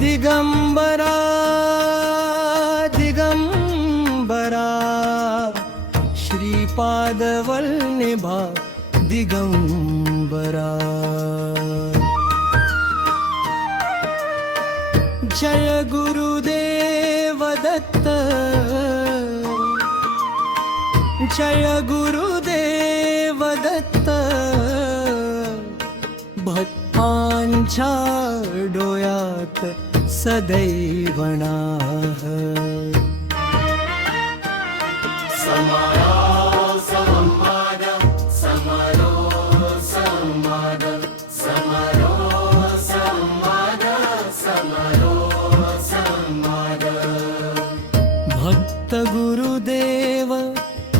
दिगंबरा दिगंबरा श्रीपाद वल्लभा दिगंबरा जय गुरुदेव दत्त जय गुरुदेव दत्त भक्तांच्या डोळ्यात सदैव नाह भक्त गुरुदेव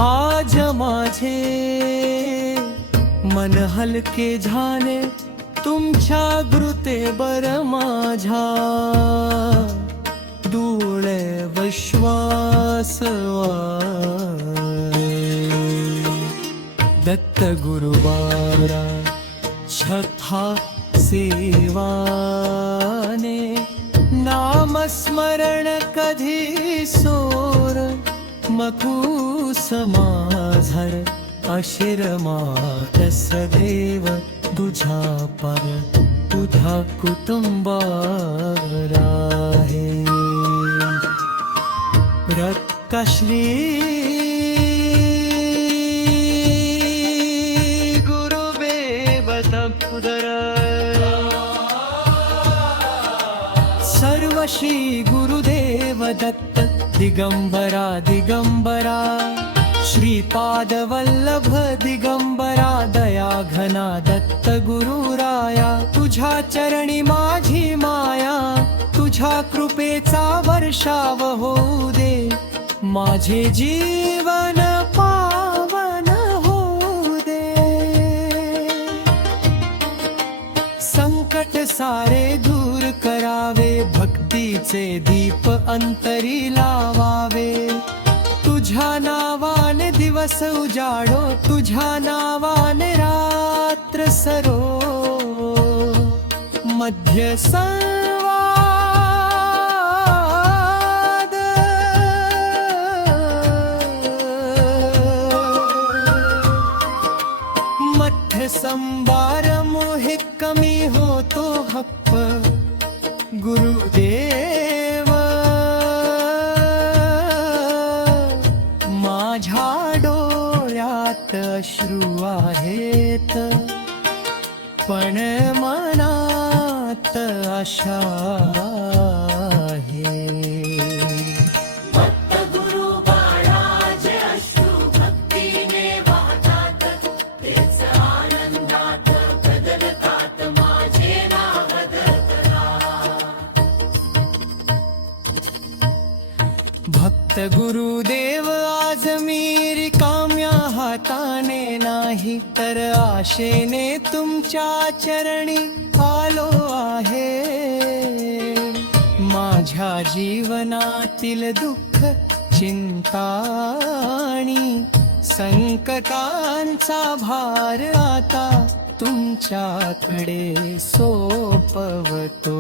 आज माझे मन हलके झाले तुमच्या कृपेवर माझ्या डोळे विश्वास दत्त गुरुवारा छथा सेवाने नामस्मरण कधी सोर मकू समाझर आशीर्वाद सदैव तुझा पर तुझा कुटुंबावर आहे रक्तश्री गुरुदेव दत्त सर्व श्री गुरुदेव दत्त दिगंबरा दिगंबरा श्रीपाद वल्लभ दिगंबरा दया घना दत्त गुरुराया तुझ्या चरणी माझी माया तुझ्या कृपेचा वर्षाव होऊ दे माझे जीवन पावन होऊ दे संकट सारे दूर करावे भक्तीचे दीप अंतरी लावावे तुझ्या नावाने दिवस उजाडो तुझ्या नावाने रात्र सरो मध्य संवाद मध्य संभार मोहे कमी होतो हप्प गुरुदेव माझ्या डोळ्यात अश्रू आहेत पण मनात आशा आहे भक्त गुरु बाळाचे अश्रू भक्तीने वाहतात तेच आनंदात बदलतात माझे नाव दत्तरा भक्त गुरुदेव आज मी रिकाम्या हाताने नाही तर आशेने तुमच्या चरणी आलो आहे माझ्या जीवनातील दुःख चिंता आणि संकटांचा भार आता तुमच्याकडे सोपवतो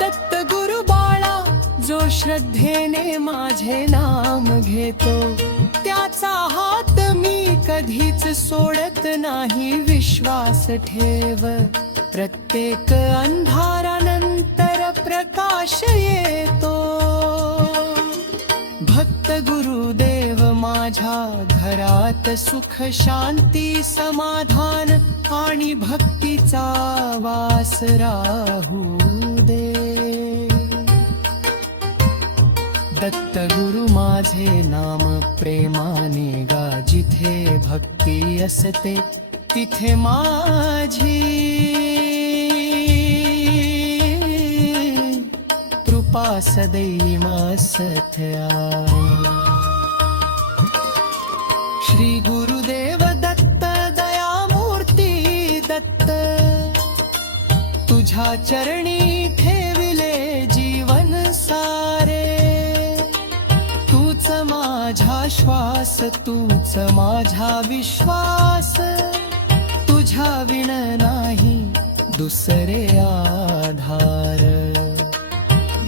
दत्त गुरु बाळा जो श्रद्धेने माझे नाम घेतो त्याचा हात मी कधीच सोडत नाही विश्वास ठेव प्रत्येक अंधारानंतर प्रकाश येतो भक्त गुरुदेव माझ्या घरात सुख शांती समाधान आणि भक्तीचा वास राहू दे दत्त गुरु माझे नाम प्रेमाने गा जिथे भक्ती असते तिथे माझी कृपा सदैव असत्या श्री गुरुदेव दत्त दयामूर्ती दत्त तुझ्या चरणी ठेविले जीवन सारे तूच माझ्या श्वास तूच माझा विश्वास, तुझ्या विण नाही दुसरे आधार.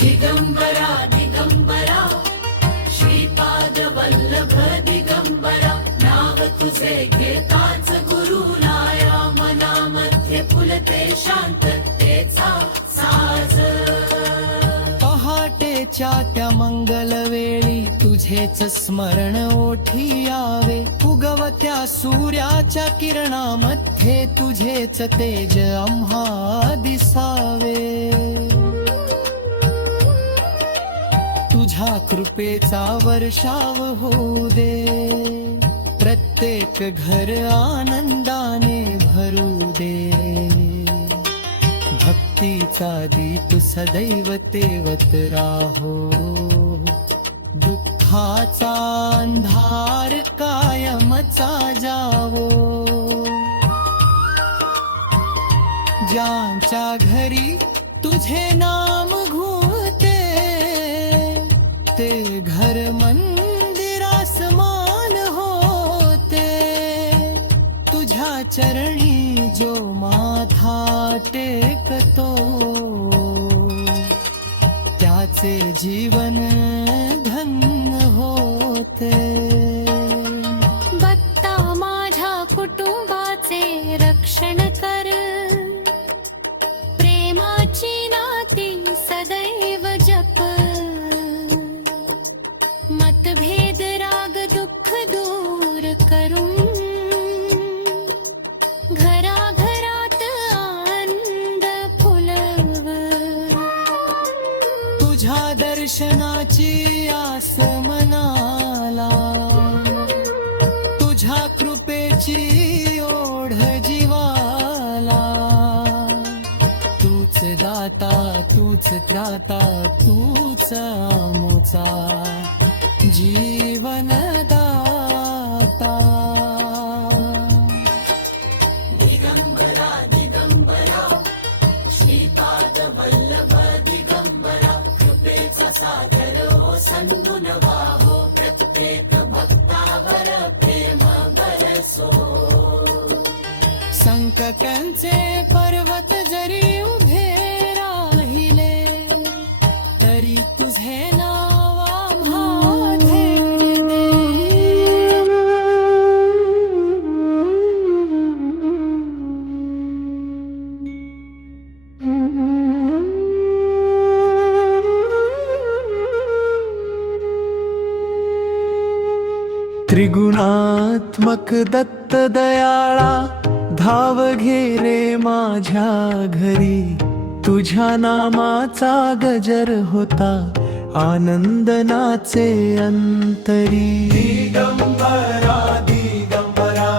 दिगंबरा दिगंबरा श्रीपाद वल्लभ दिगंबरा, नाव तुझे घेताच गुरुराया, मनामध्ये फुलते शांततेचा साज. पहाटेच्या त्या मंगलवेळी तुझेच स्मरण ओठी यावे, उगवत्या सूर्याच्या किरणामध्ये तुझेच तेज आम्हा दिसावे. तुझ्या कृपेचा वर्षाव होऊ दे, प्रत्येक घर आनंदाने भरू दे. भक्तीचा दीप सदैव तेवत राहो, दुःखाचा अंधार कायमचा जावो. ज्यांच्या घरी तुझे नाम घुमते, ते घर मंदिरास मान होते. तुझ्या चरणी जो माथा टेकतो, त्याचे जीवन धन्य होते. बत्ता माझ्या कुटुंबाचे रक्षण कर, प्रेमाची नाती सदैव जप. मतभेद राग दुःख दूर करून, घराघरात आनंद फुलव. तुझ्या दर्शनाची आस मनाला, तुझ्या कृपेची ओढ जीवाला. तूच दाता तूच त्राता तूच आमोचा जीवन दाता. दिगंबरा दिगंबरा श्रीपाद वल्लभ दिगंबरा, कृपेचा सागर ओसंडून वाहो, प्रत्येक भक्तावर प्रेम बरसो. संकटांचे पर्वत जरी उभे राहिले, तरी तुझे नाव आम्हा ठेवी दे. त्रिगुणात्मक दत्त दयाळा, धाव घे रे माझ्या घरी. तुझ्या नामाचा गजर होता, आनंद नाचे अंतरी. दिगंबरा दिगंबरा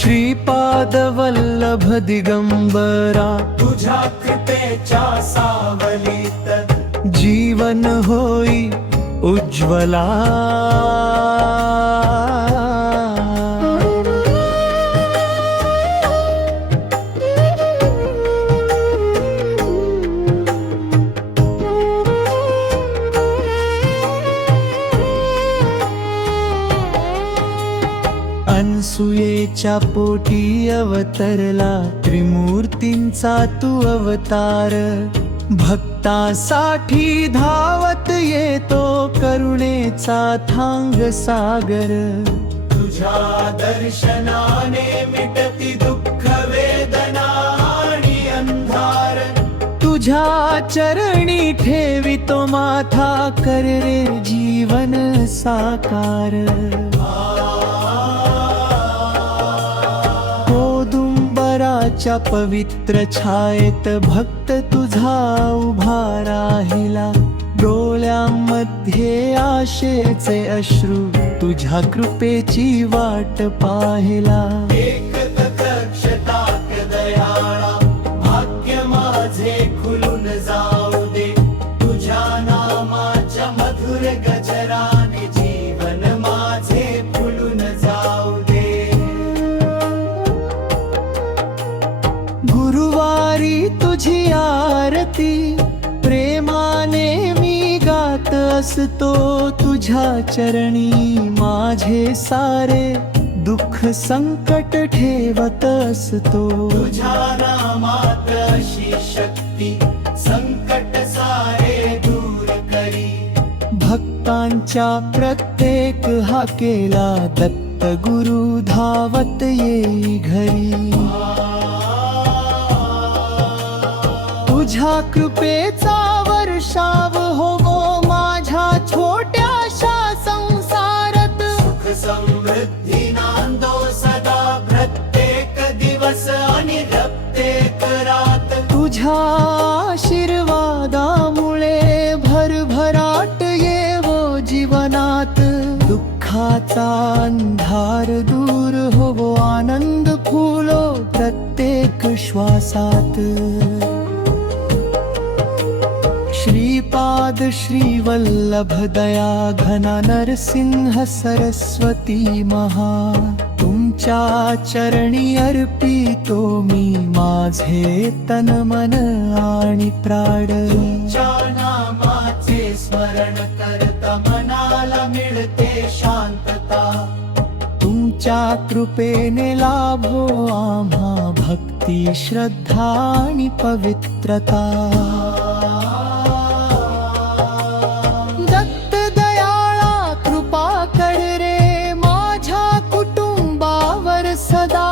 श्रीपाद वल्लभ दिगंबरा, तुझ्या कृपेच्या सावलीत जीवन होई उज्ज्वला. अनसुयेच्या पोटी अवतरला, त्रिमूर्तींचा तू अवतार. भक्तासाठी धावत येतो करुणेचा थांग सागर. तुझ्या दर्शनाने मिटती दुःख वेदना आणि अंधार. तुझ्या चरणी ठेवितो माथा, कर रे जीवन साकार. औदुंबराच्या पवित्र छायेत भक्त तुझा उभा राहिला. डोळ्यामध्ये आशेचे अश्रू, तुझ्या कृपेची वाट पाहिला. दयाळा भाग्य माझे खुलून जाऊ दे, तुझ्या नामाच्या मधुर गजराने जीवन माझे फुलून जाऊ दे. गुरुवारी तुझी आरती प्रेमाने मी गात असतो तुझ्या चरणी माझे सारे दुःख संकट ठेवत असतो तुझ्या नामात अशी शक्ती संकट सारे दूर करी भक्तांच्या प्रत्येक हाकेला दत्त गुरु धावत येई घरी तुझ्या कृपेचा वर्षाव होवो माझ्या छोट्याशा संसारात सुख समृद्धी नांदो सदा प्रत्येक दिवस आणि प्रत्येक रात तुझ्या आशीर्वादामुळे भरभराट येवो जीवनात दुःखाचा अंधार दूर होवो आनंद फुलो प्रत्येक श्वासात श्रीपाद श्रीवल्लभ दया घना नरसिंह सरस्वती महा तुमच्या चरणी अर्पितो मी माझे तन मन आणि प्राण तुमच्या नामाचे स्मरण करता मनाला मिळते शांतता तुमच्या कृपेने लाभो आम्हा भक्ती श्रद्धा आणि पवित्रता सदा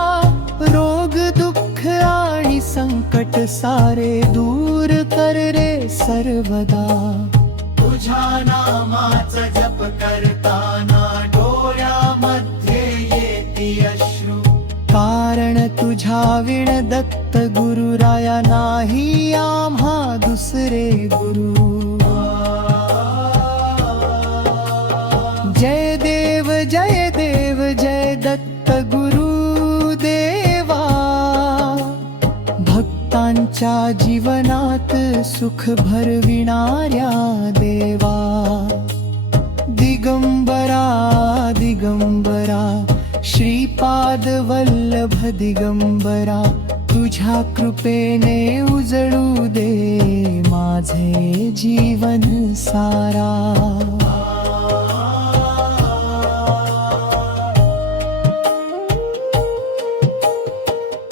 रोग दुःख आणि संकट सारे दूर कर रे सर्वदा तुझ्या नामाचा जप करताना डोळ्यामध्ये येती अश्रू कारण तुझ्या विण दत्त गुरुराया नाही आम्हा दुसरे गुरु जय देव जय देव जय दत्त गुरु भक्तांच्या जीवनात सुख भरविणाऱ्या देवा दिगंबरा दिगंबरा श्रीपाद वल्लभ दिगंबरा तुझ्या कृपेने उजळू दे माझे जीवन सारा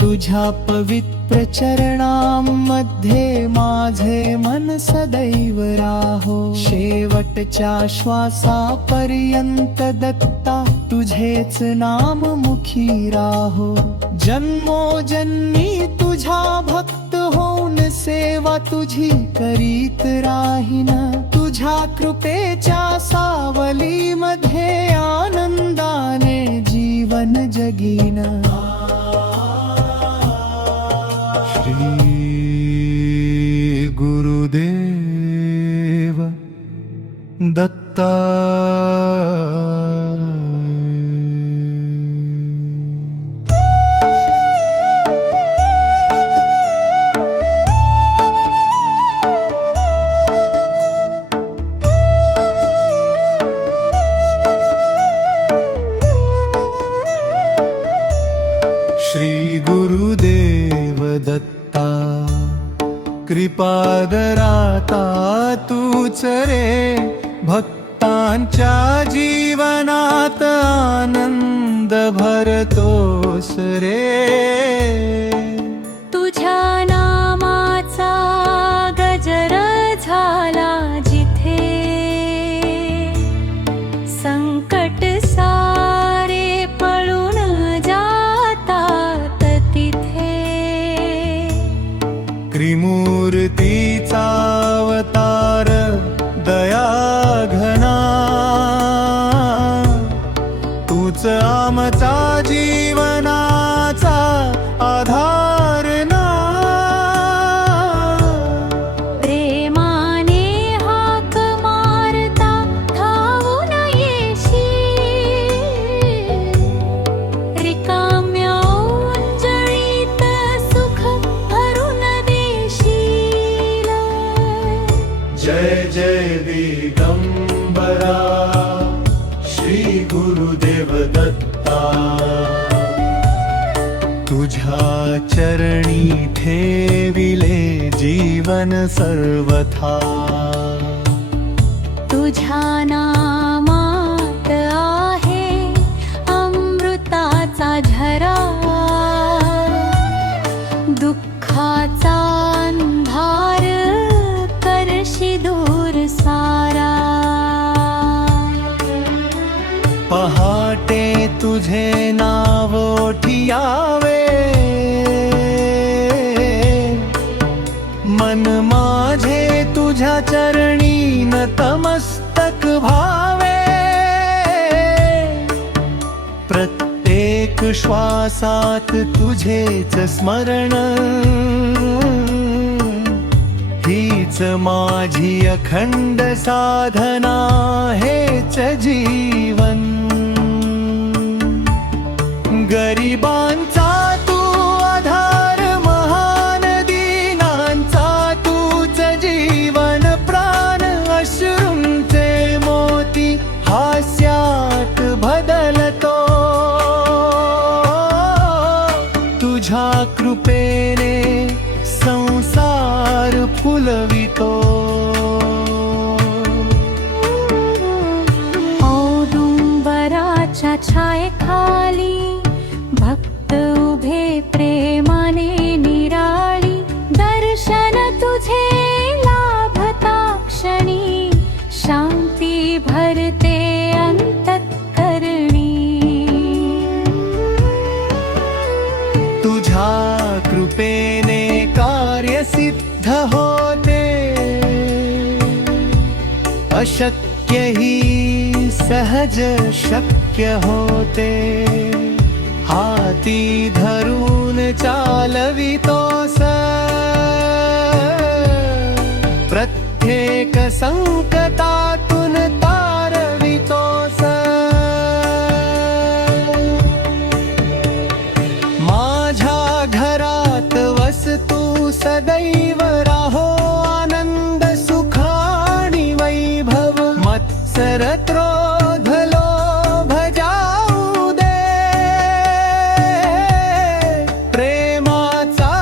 तुझ्या पवित्र चरणांमध्ये माझे मन सदैव राहो शेवटच्या श्वासापर्यंत दत्ता तुझेच नाम मुखी राहो जन्मोजन्मी तुझ्या भक्त होऊन सेवा तुझी करीत राहीन तुझ्या कृपेच्या सावलीमध्ये आनंदाने जीवन जगीन गुरुदेव दत्ता श्री गुरुदेव दत्ता कृपादराता तूच रे भक्तांच्या जीवनात आनंद भरतोस रे तुझ्या नामाचा गजर झाला जिथे संकट सारे पळून जातात तिथे त्रिमूर्तीचा अवतार दया घना तूच आमचा जीवनाचा आधार ना प्रेमाने हाक मारता धावून येशील रिकाम्या उंजळीत सुख भरून देशील जय जय दिगंबरा श्री गुरुदेव दत्ता तुझ्या चरणी ठेविले जीवन सर्वथा तुझ तुझ्या नामात आहे अमृताचा झरा, दुःखाचा अंधार करशी दूर सारा. पहाटे तुझे नाव ओठी यावे, मन माझे तुझ्या चरणी नतमस्तक भावे. प्रत्येक श्वासात तुझेच स्मरण, हीच माझी अखंड साधना, हेच जीवन. गरिबांचा तू आधार, महान दीनांचा तूच जीवन प्राण. अश्रूंचे मोती हास्यात बदलतो, तुझ्या कृपेने संसार फुलवितो. औदुंबराच्या छायेखाली भक्त उभे प्रेमाने निराळी, दर्शन तुझे लाभता क्षणी, शांती भरते अंतःकरणी. तुझ्या कृपेने कार्य सिद्ध होते, अशक्य ही सहज शक्य होते. हाती धरून चालवितोस प्रत्येक संकटातून तारवितोस. माझ्या घरात वस तू सदैव राहो, आनंद सुख आणि वैभव. मत्सर क्रोध लोभ जाऊ दे, प्रेमाचा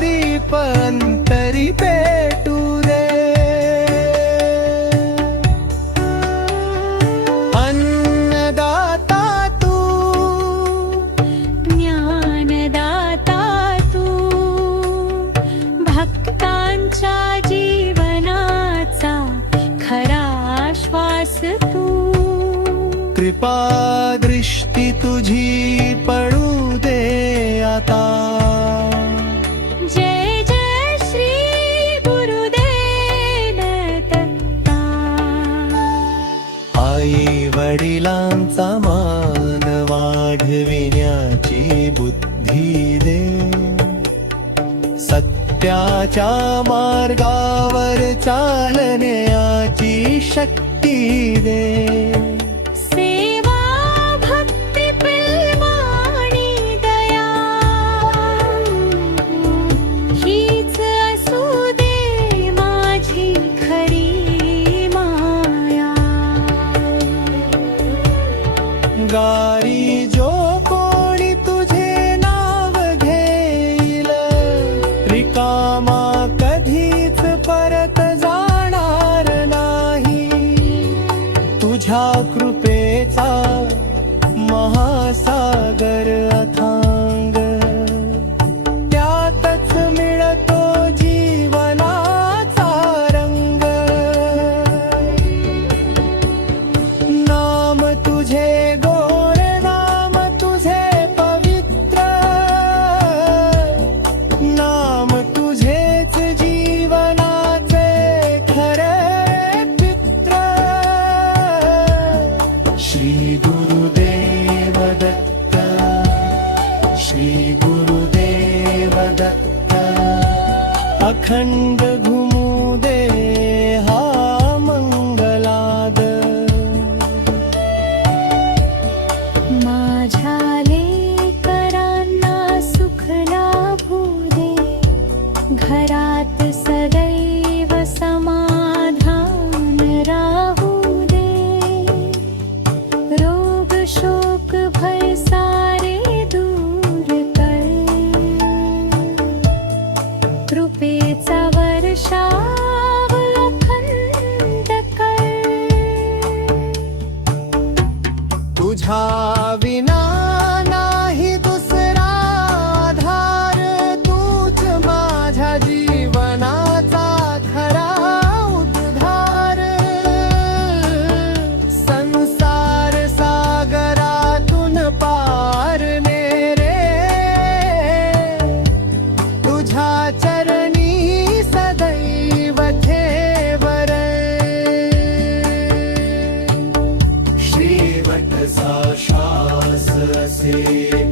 दीप अंतरी पेटू दे. अन्नदाता तू, ज्ञानदाता तू, भक्तांच्या जीवनाचा खरा श्वास तू. कृपा दृष्टी तुझी पडू दे आता. जय जय श्री गुरुदेव दत्ता. आई वडिलांचा मान वाढविण्याची बुद्धी दे, सत्याच्या मार्गावर चालण्याची शक्ती दे. सेवा भक्ती प्रेम आणि दया, हीच असू दे माझी खरी माया. गारी जो कोणी तुझे नाव घेईल, रिकामा कधीच परत जाणार नाही. तुझ्या कृपेचा महासागर अथांग, त्यातच मिळतो जीवनाचा रंग. नाम तुझे गोड, नाम तुझे पवित्र, नाम तुझेच जीवनाचे खरे चित्र. श्री गुरुदेव दत्त, श्री गुरुदेव दत्त. अखंड घुमू दे हा मंगलाद. माझ्या लेकरांना सुख लाभू दे, घरात सदैव समाधान राहू दे. रोग शोक भय सारे दूर कर, कृपेचा वर विना नाही दुसरा आधार, तूच माझ्या जीवनाचा खरा उद्धार. संसार सागरातून पार नेरे, तुझ्या चरणी सदैव ठेवर. शेवटचा श्वास असे